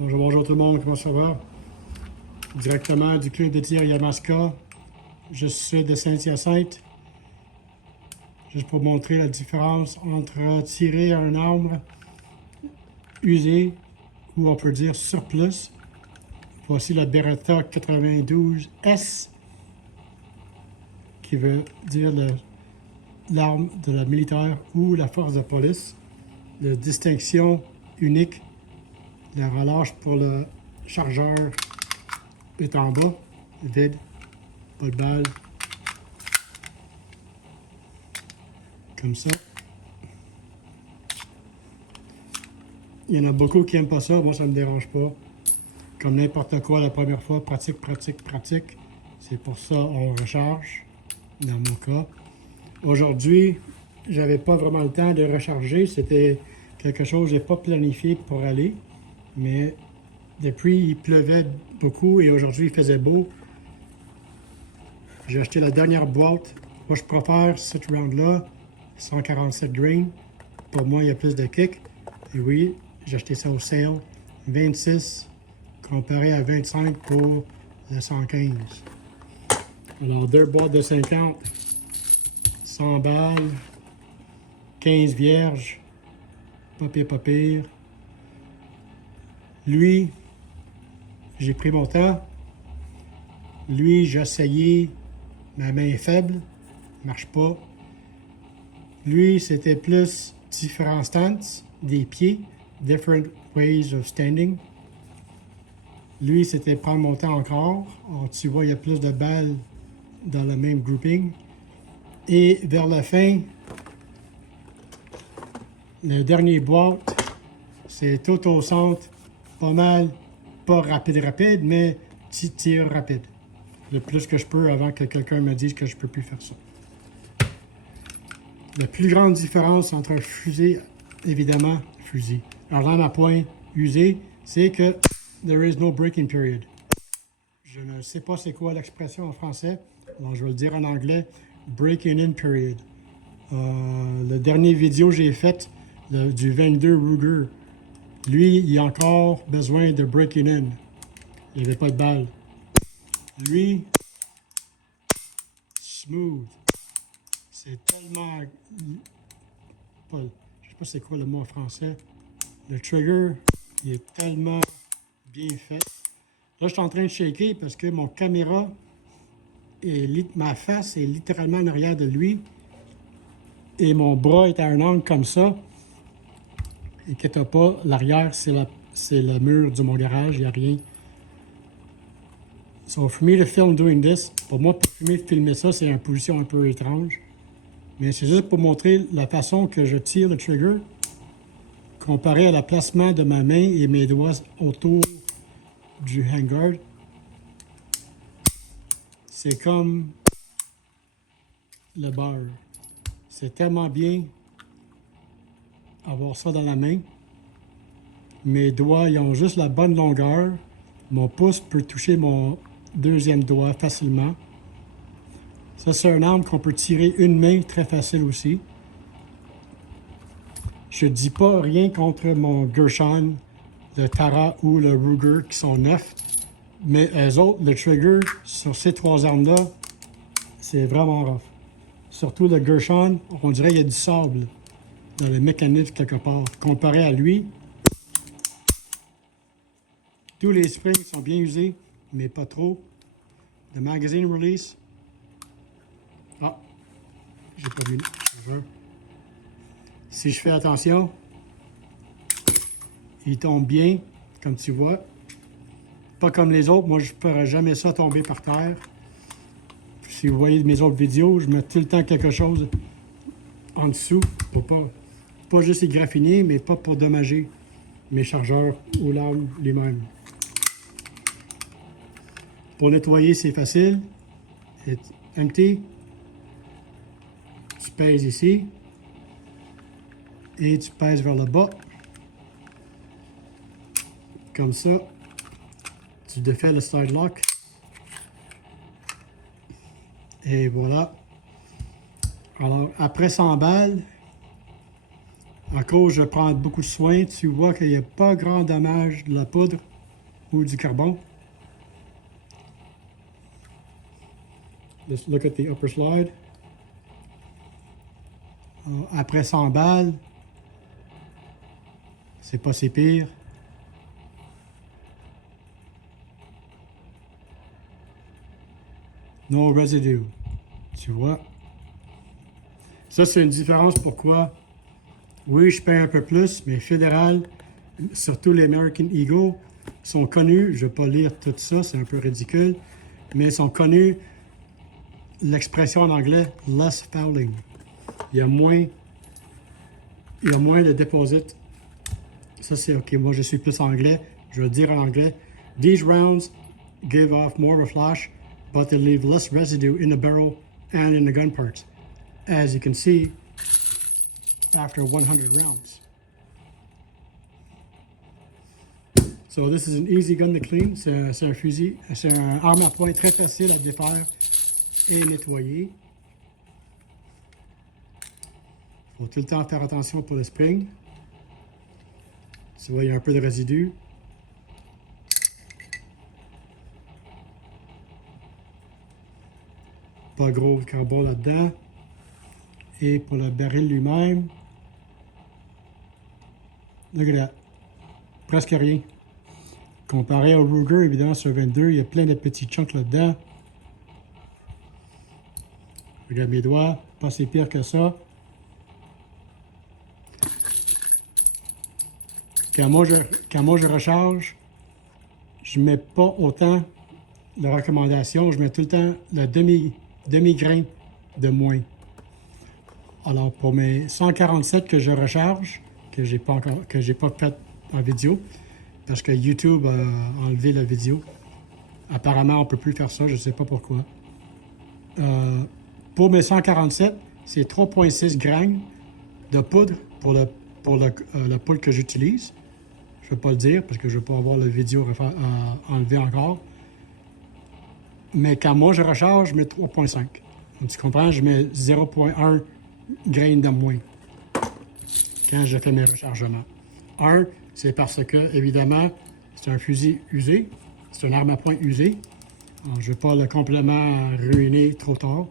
Bonjour tout le monde, comment ça va? Directement du club de tir Yamaska, juste sud de Saint-Hyacinthe. Juste pour montrer la différence entre tirer un arme usé ou on peut dire surplus. Voici la Beretta 92S qui veut dire l'arme de la militaire ou la force de police. La distinction unique, la relâche pour le chargeur est en bas, vide, pas de balle. Comme ça. Il y en a beaucoup qui n'aiment pas ça, moi ça ne me dérange pas. Comme n'importe quoi la première fois, pratique, pratique, pratique. C'est pour ça on recharge, dans mon cas. Aujourd'hui, j'avais pas vraiment le temps de recharger, c'était quelque chose que j'ai pas planifié pour aller. Mais depuis, il pleuvait beaucoup et aujourd'hui, il faisait beau. J'ai acheté la dernière boîte. Moi, je préfère cette round-là, 147 grains. Pour moi, il y a plus de kick. Et oui, j'ai acheté ça au sale. 26 comparé à 25 pour le 115. Alors, deux boîtes de 50, 100 balles, 15 vierges. Pas pire, pas pire. Lui, j'ai pris mon temps. Lui, j'ai essayé. Ma main est faible. Marche pas. Lui, c'était plus différents stances des pieds. Different ways of standing. Lui, c'était prendre mon temps encore. Alors, tu vois, il y a plus de balles dans le même grouping. Et vers la fin, le dernier boîte, c'est tout au centre. Pas mal, pas rapide, mais petit tir rapide. Le plus que je peux avant que quelqu'un me dise que je peux plus faire ça. La plus grande différence entre un fusil, évidemment, l'arme à poing usée, c'est que there is no breaking period. Je ne sais pas c'est quoi l'expression en français, alors je vais le dire en anglais, breaking in period. Le dernier vidéo que j'ai fait du 22 Ruger, lui, il a encore besoin de breaking in. Il n'y avait pas de balle. Lui, smooth. C'est tellement... je ne sais pas c'est quoi le mot en français. Le trigger, il est tellement bien fait. Là, je suis en train de shaker parce que mon caméra, ma face est littéralement en arrière de lui. Et mon bras est à un angle comme ça. Inquiète pas, l'arrière, c'est le mur de mon garage, il n'y a rien. So, for me to film doing this, pour moi, pour filmer ça, c'est une position un peu étrange. Mais c'est juste pour montrer la façon que je tire le trigger comparé à le placement de ma main et mes doigts autour du handguard. C'est comme le beurre. C'est tellement bien avoir ça dans la main. Mes doigts, ils ont juste la bonne longueur. Mon pouce peut toucher mon deuxième doigt facilement. Ça, c'est une arme qu'on peut tirer une main très facile aussi. Je dis pas rien contre mon Gershon, le Tara ou le Ruger qui sont neufs. Mais eux autres, le trigger sur ces trois armes-là, c'est vraiment rough. Surtout le Gershon, on dirait qu'il y a du sable dans le mécanisme quelque part. Comparé à lui, tous les springs sont bien usés, mais pas trop. Le magazine release. Ah, j'ai pas vu le. Si je fais attention, il tombe bien, comme tu vois. Pas comme les autres, moi je ne ferais jamais ça tomber par terre. Si vous voyez mes autres vidéos, je mets tout le temps quelque chose en dessous pour pas juste les graffiner, mais pas pour dommager mes chargeurs ou l'arme lui-même. Pour nettoyer, c'est facile. It's empty. Tu pèses ici. Et tu pèses vers le bas. Comme ça. Tu défais le side lock. Et voilà. Alors, après 100 balles, À cause je prends beaucoup de soin, tu vois qu'il n'y a pas grand dommage de la poudre ou du carbone. Let's look at the upper slide. Après 100 balles, c'est pas si pire. No residue. Tu vois? Ça, c'est une différence pourquoi. Oui, je paye un peu plus, mais fédéral, surtout les American Eagle, sont connus, je ne vais pas lire tout ça, c'est un peu ridicule, mais ils sont connus, l'expression en anglais, less fouling. Il y a moins de deposit. Ça, c'est OK. Moi, je suis plus anglais. Je vais dire en anglais. These rounds give off more of a flash, but they leave less residue in the barrel and in the gun parts, as you can see after 100 rounds. So this is an easy gun to clean. C'est un fusil, c'est un arme à poing très facile à défaire et nettoyer. Il faut tout le temps faire attention pour le spring. Tu vois, il y a un peu de résidus. Pas gros carbone là-dedans. Et pour le baril lui-même, look at that. Presque rien. Comparé au Ruger, évidemment, sur 22, il y a plein de petits chunks là-dedans. Regarde mes doigts, pas si pire que ça. Quand moi je recharge, je ne mets pas autant de recommandations, je mets tout le temps le demi-grain de moins. Alors pour mes 147 que je recharge, que j'ai pas fait en vidéo, parce que YouTube a enlevé la vidéo. Apparemment, on ne peut plus faire ça, je ne sais pas pourquoi. Pour mes 147, c'est 3,6 grammes de poudre pour la poudre que j'utilise. Je ne vais pas le dire parce que je ne vais pas avoir la vidéo enlevée encore. Mais quand moi je recharge, je mets 3,5. Tu comprends? Je mets 0,1 grain de moins quand je fais mes rechargements. C'est parce que, évidemment, c'est un fusil usé. C'est une arme à poing usée. Alors, je ne vais pas le complètement ruiner trop tôt.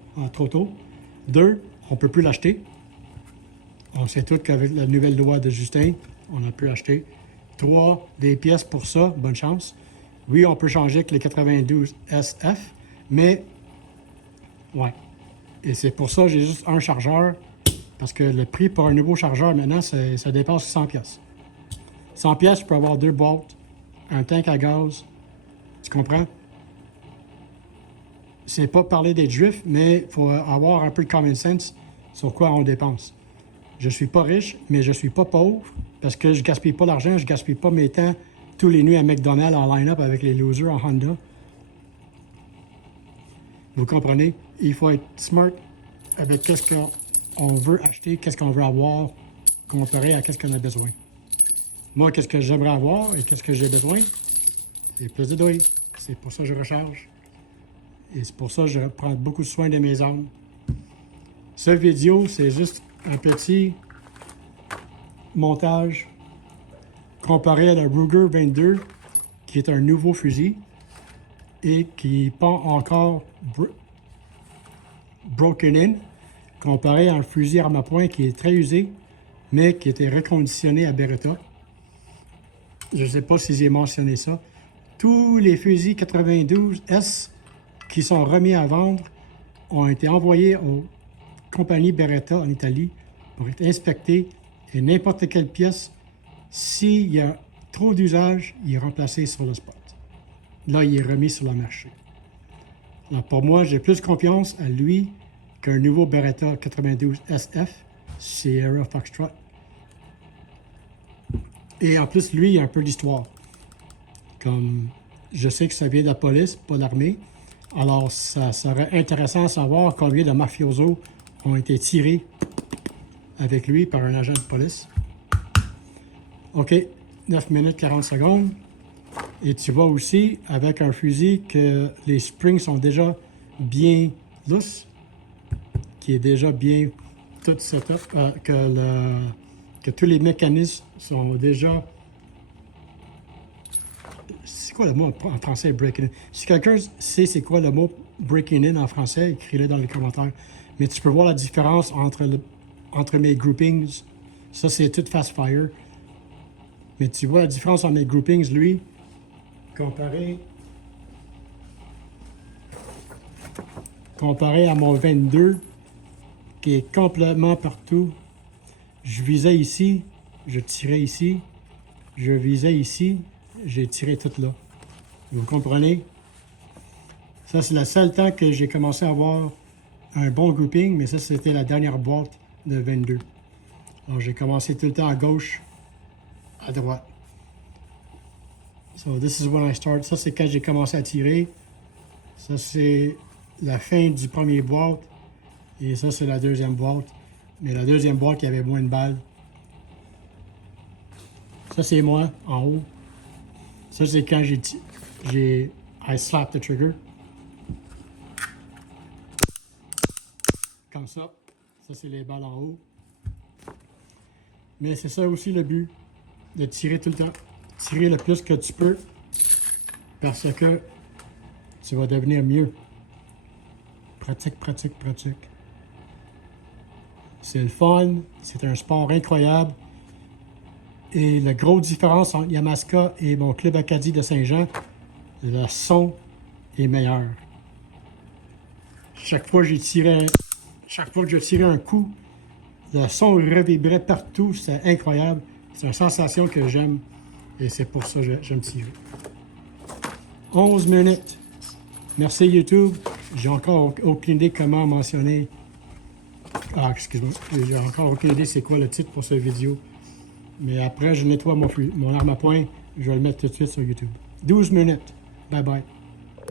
2, on ne peut plus l'acheter. On sait tous qu'avec la nouvelle loi de Justin, on a pu l'acheter. 3, des pièces pour ça, bonne chance. Oui, on peut changer avec les 92 SF, mais ouais. Et c'est pour ça que j'ai juste un chargeur, parce que le prix pour un nouveau chargeur maintenant, ça dépasse 100 pièces. 100 pièces, je peux avoir 2 boîtes, un tank à gaz. Tu comprends? C'est pas parler d'être juif, mais il faut avoir un peu de common sense sur quoi on dépense. Je suis pas riche, mais je suis pas pauvre, parce que je gaspille pas l'argent, je gaspille pas mes temps tous les nuits à McDonald's en line-up avec les losers en Honda. Vous comprenez? Il faut être smart avec qu'est-ce qu'on veut acheter, qu'est-ce qu'on veut avoir, comparé à qu'est-ce qu'on a besoin. Moi, qu'est-ce que j'aimerais avoir et qu'est-ce que j'ai besoin? C'est plus de douille. C'est pour ça que je recharge. Et c'est pour ça que je prends beaucoup de soin de mes armes. Cette vidéo, c'est juste un petit montage comparé à la Ruger 22, qui est un nouveau fusil et qui n'est pas encore broken in, comparé à un fusil arme à poing qui est très usé, mais qui était reconditionné à Beretta. Je ne sais pas si j'ai mentionné ça. Tous les fusils 92S qui sont remis à vendre ont été envoyés aux compagnies Beretta en Italie pour être inspectés et n'importe quelle pièce, s'il y a trop d'usage, il est remplacé sur le spot. Là, il est remis sur le marché. Alors pour moi, j'ai plus confiance à lui qu'un nouveau Beretta 92 SF Sierra Foxtrot. Et en plus, lui, il a un peu d'histoire. Comme je sais que ça vient de la police, pas de l'armée. Alors, ça serait intéressant à savoir combien de mafiosos ont été tirés avec lui par un agent de police. OK, 9 minutes 40 secondes. Et tu vois aussi, avec un fusil, que les springs sont déjà bien lousses, qui est déjà bien tout setup, que que tous les mécanismes sont déjà... C'est quoi le mot en français, breaking in? Si quelqu'un sait c'est quoi le mot breaking in en français, écris-le dans les commentaires. Mais tu peux voir la différence entre mes groupings. Ça, c'est tout fast fire. Mais tu vois la différence entre mes groupings, lui, comparé à mon 22, qui est complètement partout. Je visais ici, je tirais ici, je visais ici, j'ai tiré tout là. Vous comprenez? Ça, c'est le seul temps que j'ai commencé à avoir un bon grouping, mais ça, c'était la dernière boîte de 22. Alors, j'ai commencé tout le temps à gauche, à droite. So, this is when I start. Ça, c'est quand j'ai commencé à tirer. Ça, c'est la fin du premier boîte. Et ça, c'est la deuxième boîte. Mais la deuxième boîte, il y avait moins de balles. Ça, c'est moi, en haut. Ça, c'est quand I slap the trigger. Comme ça. Ça, c'est les balles en haut. Mais c'est ça aussi le but, de tirer tout le temps. Tirer le plus que tu peux, parce que tu vas devenir mieux. Pratique, pratique, pratique. C'est le fun, c'est un sport incroyable. Et la grosse différence entre Yamaska et mon club Acadie de Saint-Jean, le son est meilleur. Chaque fois que je tirais un coup, le son revibrait partout, c'est incroyable. C'est une sensation que j'aime et c'est pour ça que j'aime tirer. 11 minutes. Merci YouTube. J'ai encore aucune idée comment mentionner. Ah, excuse-moi. J'ai encore aucune idée c'est quoi le titre pour cette vidéo. Mais après, je nettoie mon arme à poing. Je vais le mettre tout de suite sur YouTube. 12 minutes. Bye bye.